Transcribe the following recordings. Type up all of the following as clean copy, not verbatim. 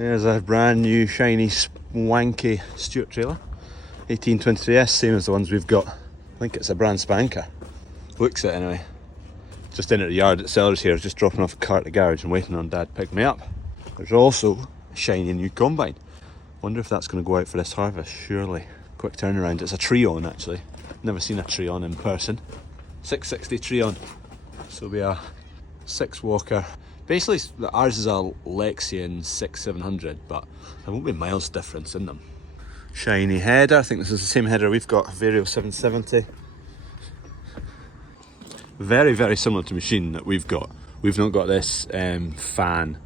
There's a brand new shiny swanky Stewart trailer, 1823S, same as the ones we've got. I think it's a brand spanker. Looks it anyway. Just in at the yard at Sellers here, just dropping off a car at the garage and waiting on Dad to pick me up. There's also a shiny new combine. Wonder if that's going to go out for this harvest, surely. Quick turnaround. It's a Treon actually. Never seen a Treon in person. 660 Treon. So it'll be a 6-walker. Basically, ours is a Lexian 6700, but there won't be miles difference in them. Shiny header. I think this is the same header we've got, Vario 770. Very, very similar to the machine that we've got. We've not got this fan.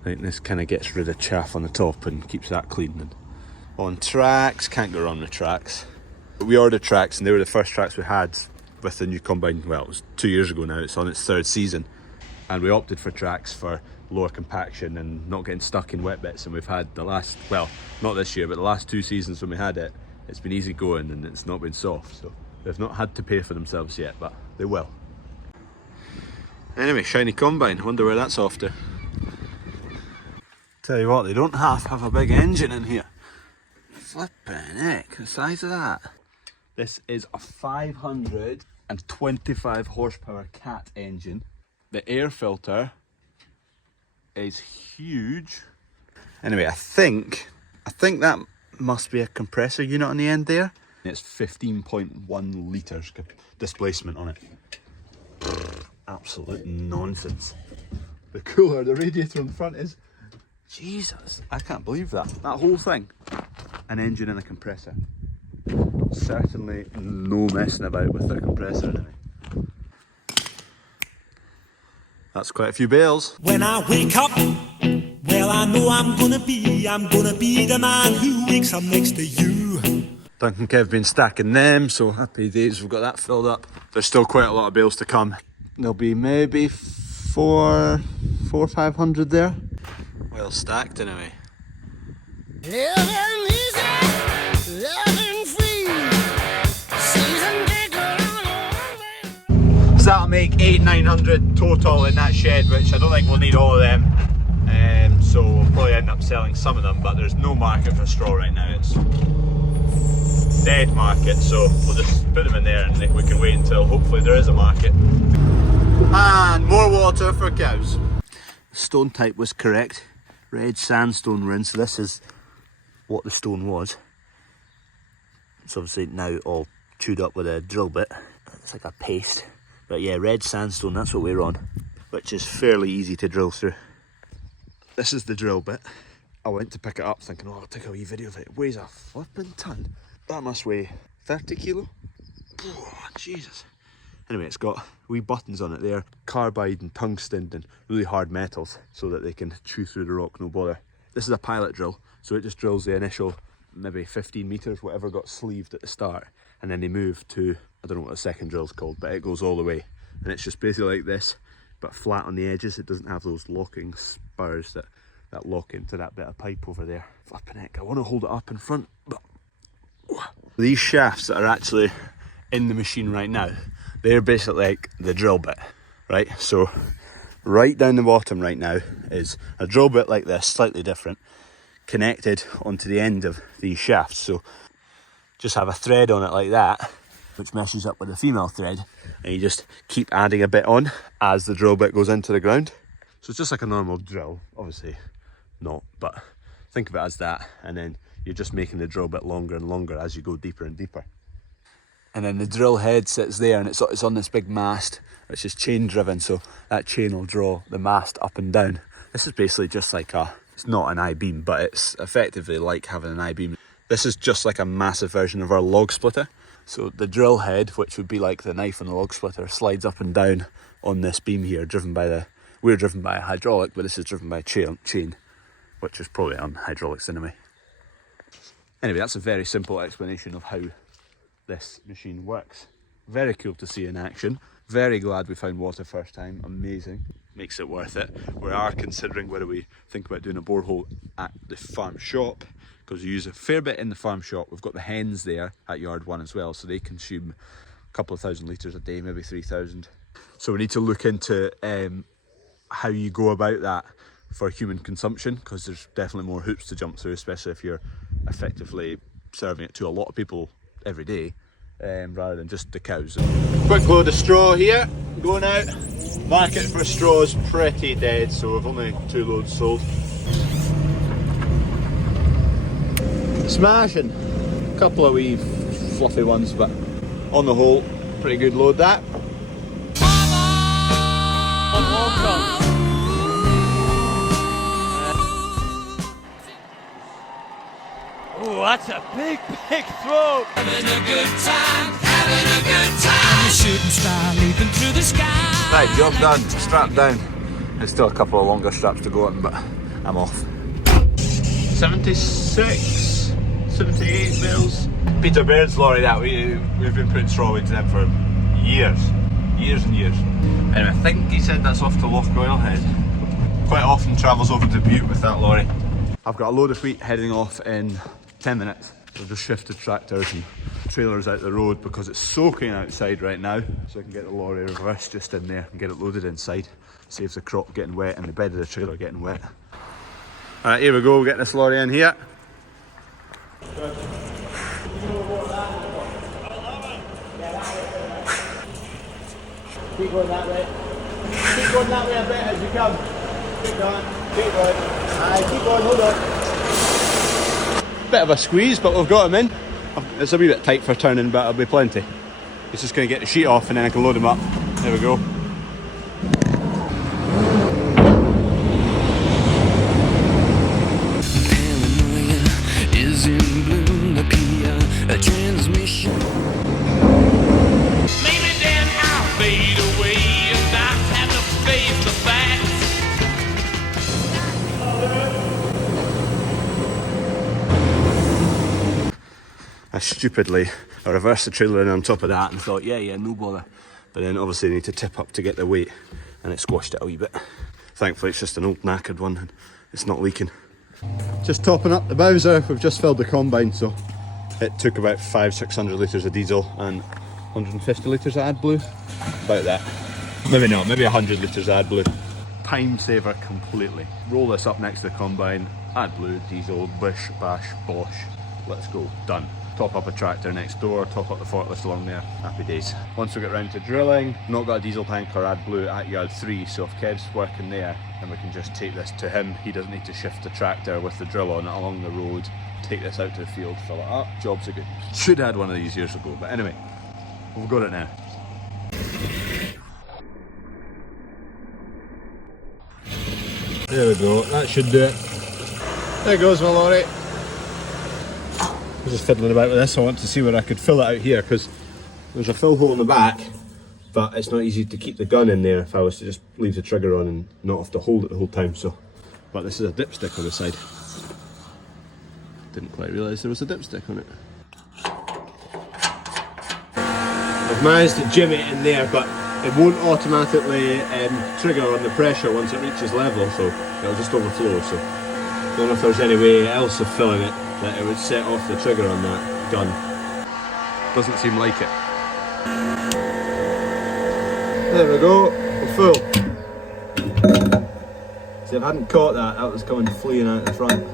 I think this kind of gets rid of chaff on the top and keeps that clean. And on tracks, can't go wrong with tracks. We ordered tracks and they were the first tracks we had with the new combine. Well, it was 2 years ago now, it's on its 3rd season. And we opted for tracks for lower compaction and not getting stuck in wet bits. And we've had the last, well, not this year, but the last 2 seasons when we had it, it's been easy going and it's not been soft. So they've not had to pay for themselves yet, but they will. Anyway, shiny combine, I wonder where that's off to. Tell you what, they don't have a big engine in here. Flippin' heck, the size of that. This is a 525 horsepower cat engine. The air filter is huge. Anyway, I think that must be a compressor unit on the end there. It's 15.1 litres displacement on it. Absolute nonsense. The cooler, the radiator on the front is, Jesus, I can't believe that. That whole thing, an engine and a compressor. Certainly no messing about with the compressor anyway. That's quite a few bales. When I wake up, well, I know I'm gonna be the man who wakes up next to you. Duncan and Kev been stacking them, so happy days, we've got that filled up. There's still quite a lot of bales to come. There'll be maybe 500 there. Well stacked anyway. Living easy, living free. Season ticket on over. So that'll make 800-900 total in that shed, which I don't think we'll need all of them. So we'll probably end up selling some of them, but there's no market for straw right now. It's dead market, so we'll just put them in there and we can wait until hopefully there is a market. And more water for cows. Stone type was correct. Red sandstone rinse. So this is what the stone was. It's obviously now all chewed up with a drill bit. It's like a paste. But yeah, red sandstone, that's what we're on. Which is fairly easy to drill through. This is the drill bit. I went to pick it up thinking, oh, I'll take a wee video of it. It weighs a flipping ton. That must weigh 30 kilo. Oh, Jesus. Anyway, it's got wee buttons on it there, carbide and tungsten and really hard metals so that they can chew through the rock, no bother. This is a pilot drill, so it just drills the initial maybe 15 metres, whatever got sleeved at the start, and then they move to, I don't know what the second drill's called, but it goes all the way. And it's just basically like this, but flat on the edges. It doesn't have those locking spurs that lock into that bit of pipe over there. Flipping heck, I want to hold it up in front, but these shafts that are actually in the machine right now, they're basically like the drill bit, right? So right down the bottom right now is a drill bit like this, slightly different, connected onto the end of these shafts. So just have a thread on it like that, which meshes up with the female thread, and you just keep adding a bit on as the drill bit goes into the ground. So it's just like a normal drill, obviously not, but think of it as that, and then you're just making the drill bit longer and longer as you go deeper and deeper. And then the drill head sits there and it's on this big mast, which is chain driven, so that chain will draw the mast up and down. This is basically just like it's not an I-beam, but it's effectively like having an I-beam. This is just like a massive version of our log splitter. So the drill head, which would be like the knife on the log splitter, slides up and down on this beam here, we're driven by a hydraulic, but this is driven by a chain, which is probably on hydraulics anyway. Anyway, that's a very simple explanation of how this machine works. Very cool to see in action. Very glad we found water first time. Amazing. Makes it worth it. We are considering whether we think about doing a borehole at the farm shop, because we use a fair bit in the farm shop. We've got the hens there at yard 1 as well, so they consume a couple of thousand litres a day, maybe 3,000. So we need to look into how you go about that for human consumption, because there's definitely more hoops to jump through, especially if you're effectively serving it to a lot of people every day, rather than just the cows. Quick load of straw here, going out. Market for straw is pretty dead, so we've only 2 loads sold. Smashing! A couple of wee fluffy ones, but on the whole, pretty good load that. Oh, that's a big, big throw. Having a good time, having a good time. Shooting star leaping through the sky. Right, job done, strap down. There's still a couple of longer straps to go on, but I'm off. 76, 78 bales. Peter Baird's lorry that we've been putting straw into them for years and years. And I think he said that's off to Loch Goilhead. Quite often travels over to Butte with that lorry. I've got a load of wheat heading off in 10 minutes. We've just shifted tractors and trailers out the road because it's soaking outside right now. So I can get the lorry reversed just in there and get it loaded inside. Saves the crop getting wet and the bed of the trailer getting wet. Alright, here we go, we're getting this lorry in here. Good. Keep going that way. Keep going that way a bit as you come. Keep going, keep going. Aye, keep going, hold on. Bit of a squeeze, but we've got him in. It's a wee bit tight for turning, but it'll be plenty. It's just going to get the sheet off and then I can load him up. There we go. Is in bloom, the Kia, a transmission. Maybe then I'll fade away and not have to face the facts. I stupidly reversed the trailer in on top of that and thought, yeah, no bother. But then obviously you need to tip up to get the weight and it squashed it a wee bit. Thankfully it's just an old knackered one and it's not leaking. Just topping up the Bowser, we've just filled the combine, so it took about 500-600 litres of diesel and 150 litres of AdBlue. About that. Maybe not, maybe 100 litres of AdBlue. Time saver completely. Roll this up next to the combine, AdBlue, diesel, bish, bash, bosh. Let's go, done. Top up a tractor next door, top up the forklift along there, happy days. Once we get round to drilling, not got a diesel tank or AdBlue at yard 3, so if Kev's working there, then we can just take this to him. He doesn't need to shift the tractor with the drill on it along the road, take this out to the field, fill it up, jobs are good. Should have had one of these years ago, but anyway, we've got it now. There we go, that should do it. There goes my lorry. I was just fiddling about with this. I want to see where I could fill it out here because there's a fill hole in the back, but it's not easy to keep the gun in there if I was to just leave the trigger on and not have to hold it the whole time. So, but this is a dipstick on the side. Didn't quite realise there was a dipstick on it. I've managed to jim it in there, but it won't automatically trigger on the pressure once it reaches level, so it'll just overflow. So, I don't know if there's any way else of filling it that it would set off the trigger on that gun. Doesn't seem like it. There we go, we're full. See, if I hadn't caught that, that was coming fleeing out the front.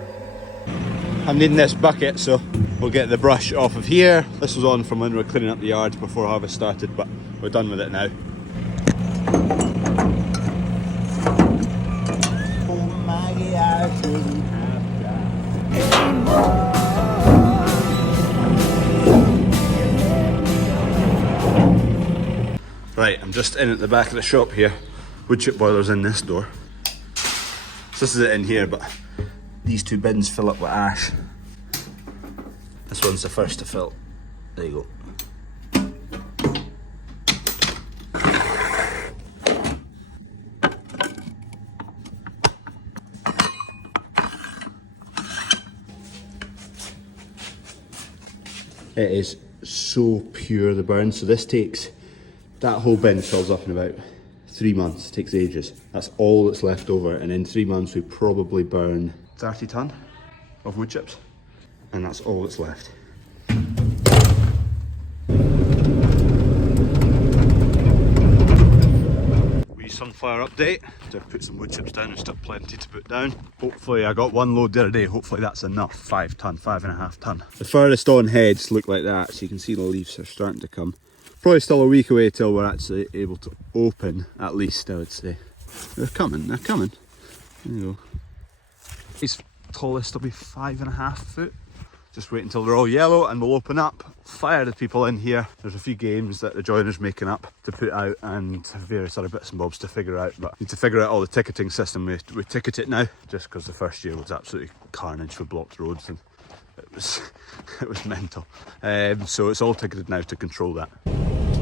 I'm needing this bucket, so we'll get the brush off of here. This was on from when we were cleaning up the yards before harvest started, but we're done with it now. Oh Maggie, I shouldn't have died. Right, I'm just in at the back of the shop here. Wood chip boiler's in this door. So this is it in here, but these two bins fill up with ash. This one's the first to fill. There you go. It is so pure, the burn. So this takes, that whole bin fills up in about 3 months. It takes ages. That's all that's left over, and in 3 months we probably burn 30 tonne of wood chips, and that's all that's left. We sunflower update. So I've put some wood chips down and still plenty to put down. Hopefully I got one load the other day, hopefully that's enough. 5 tonne, 5.5 tonne. The furthest on heads look like that, so you can see the leaves are starting to come. Probably still a week away till we're actually able to open, at least I would say. They're coming, they're coming. There you go. These tallest will be 5.5 foot. Just wait until they're all yellow and we'll open up. Fire the people in here. There's a few games that the joiner's making up to put out and various other bits and bobs to figure out. But need to figure out all the ticketing system. We ticket it now, just because the first year was absolutely carnage with blocked roads and it was mental. So it's all ticketed now to control that.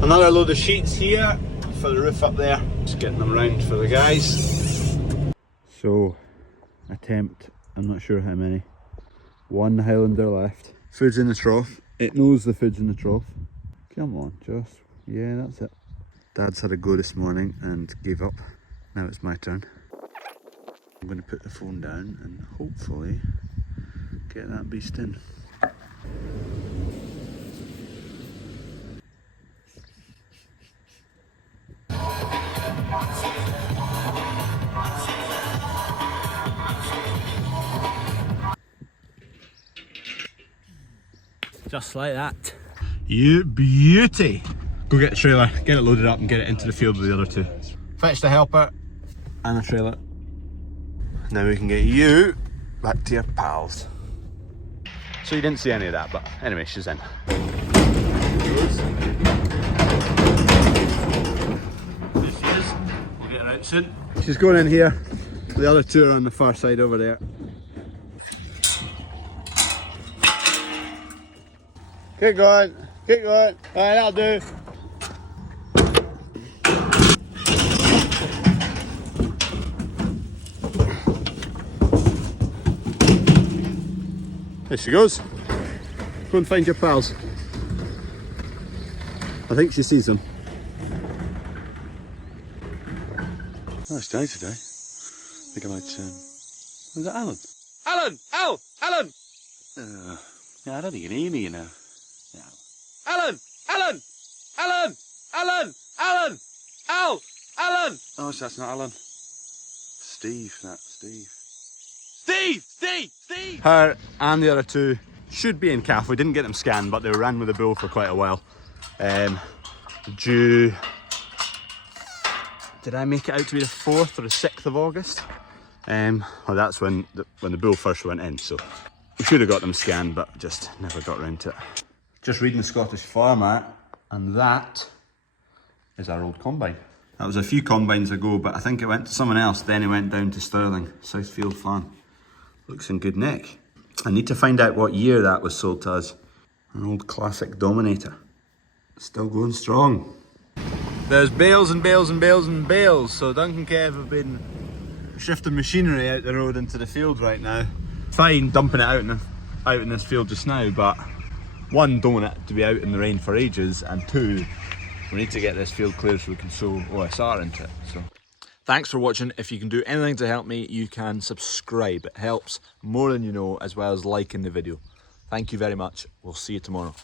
Another load of sheets here for the roof up there. Just getting them round for the guys. So, attempt, I'm not sure how many. 1 Highlander left. Food's in the trough. It knows the food's in the trough. Come on, Joss. Yeah, that's it. Dad's had a go this morning and gave up. Now it's my turn. I'm going to put the phone down and hopefully get that beast in. Just like that. You beauty! Go get the trailer, get it loaded up and get it into the field with the other two. Fetch the helper and the trailer. Now we can get you back to your pals. So you didn't see any of that, but anyway, she's in. There she is. We'll get her out soon. She's going in here. The other two are on the far side over there. Keep going, keep going. Alright, that'll do. There she goes. Go and find your pals. I think she sees them. Nice day today. I think I might, was that Alan? Alan! Al! Alan! Yeah, I don't think you can hear me, you know. No. Alan! Alan! Alan! Alan! Alan! Al! Alan! Oh, so that's not Alan. Steve, that's Steve. Steve! Steve! Steve! Her and the other two should be in calf. We didn't get them scanned, but they ran with the bull for quite a while. Due... Did I make it out to be the 4th or the 6th of August? Well, that's when the bull first went in, so we should have got them scanned, but just never got around to it. Just reading the Scottish Farmer, and that is our old combine. That was a few combines ago, but I think it went to someone else, then it went down to Stirling, Southfield Farm. Looks in good nick. I need to find out what year that was sold to us. An old classic Dominator. Still going strong. There's bales and bales and bales and bales, so Duncan and Kev have been shifting machinery out the road into the field right now. Fine dumping it out in this field just now, but one, don't want it to be out in the rain for ages, and two, we need to get this field clear so we can sow OSR into it. So, thanks for watching. If you can do anything to help me, you can subscribe. It helps more than you know, as well as liking the video. Thank you very much. We'll see you tomorrow.